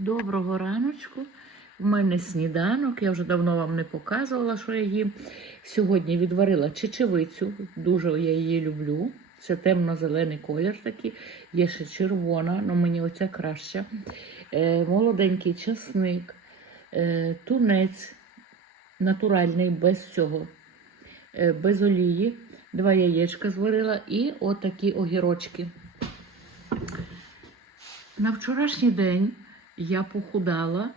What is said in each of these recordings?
Доброго раночку. У мене сніданок. Я вже давно вам не показувала, що я їм. Сьогодні відварила чечевицю. Дуже я її люблю. Це темно-зелений колір такий. Є ще червона, але мені оця краща. Е, молоденький часник, е, тунець натуральний, без цього, е, без олії. Два яєчка зварила і отакі огірочки. На вчорашній день я похудала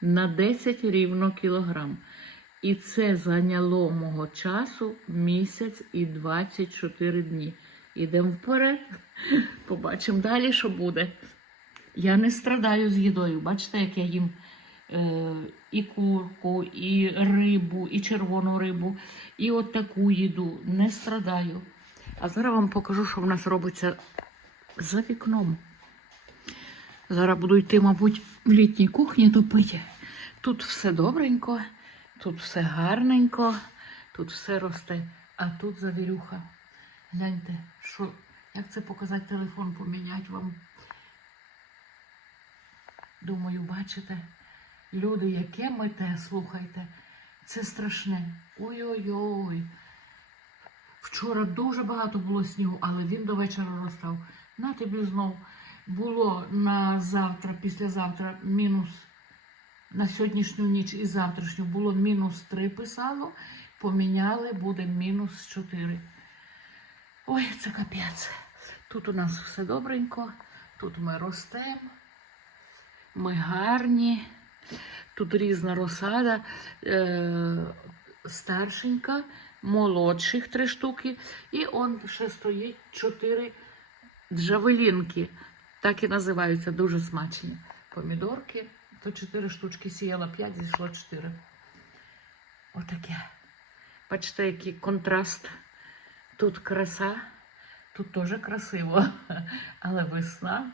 на 10 рівно кілограм. І це зайняло мого часу місяць і 24 дні. Ідемо вперед, побачимо далі, що буде. Я не страдаю з їдою. Бачите, як я їм е, і курку, і рибу, і червону рибу, і от таку їду. Не страдаю. А зараз вам покажу, що в нас робиться за вікном. Зараз буду йти, мабуть, в літній кухні топити. Тут все добренько, тут все гарненько, тут все росте, а тут завірюха. Гляньте, що, як це показати телефон, поміняти вам. Думаю, бачите, люди, яке мете, слухайте, це страшне. Ой-ой-ой. Вчора дуже багато було снігу, але він до вечора розстав. На тобі знов було на завтра, післязавтра мінус на сьогоднішню ніч і завтрашню було мінус 3 писало, поміняли, буде мінус 4. Ой, це капець. Тут у нас все добренько, тут ми ростемо, ми гарні, тут різна розсада, е, старшенька, молодших три штуки, і он ще стоїть чотири джавелінки. Так і називаються дуже смачні. Помідорки. То 4 штучки сіяла, 5, зійшло 4. Отаке. Бачите, який контраст. Тут краса, тут теж красиво, але весна.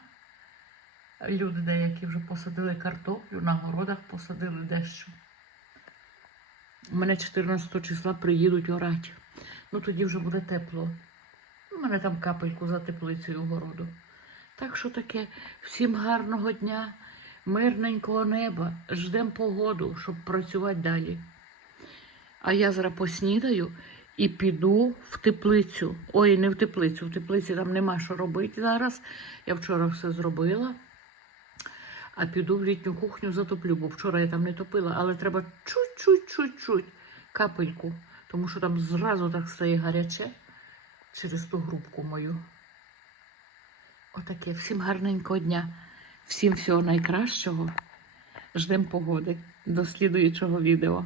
Люди деякі вже посадили картоплю, на городах посадили дещо. У мене 14 числа приїдуть орати. Ну тоді вже буде тепло. У мене там капельку за теплицею городу. Так що таке, всім гарного дня, мирненького неба, ждемо погоду, щоб працювати далі. А я зараз поснідаю і піду в теплицю. Ой, не в теплицю, в теплиці там нема що робити зараз. Я вчора все зробила. А піду в літню кухню затоплю, бо вчора я там не топила, але треба чуть-чуть-чуть-чуть капельку, тому що там зразу так стає гаряче через ту грубку мою. Отаке. Всім гарненького дня, всім всього найкращого. Ждемо погоди. До слідуючого відео.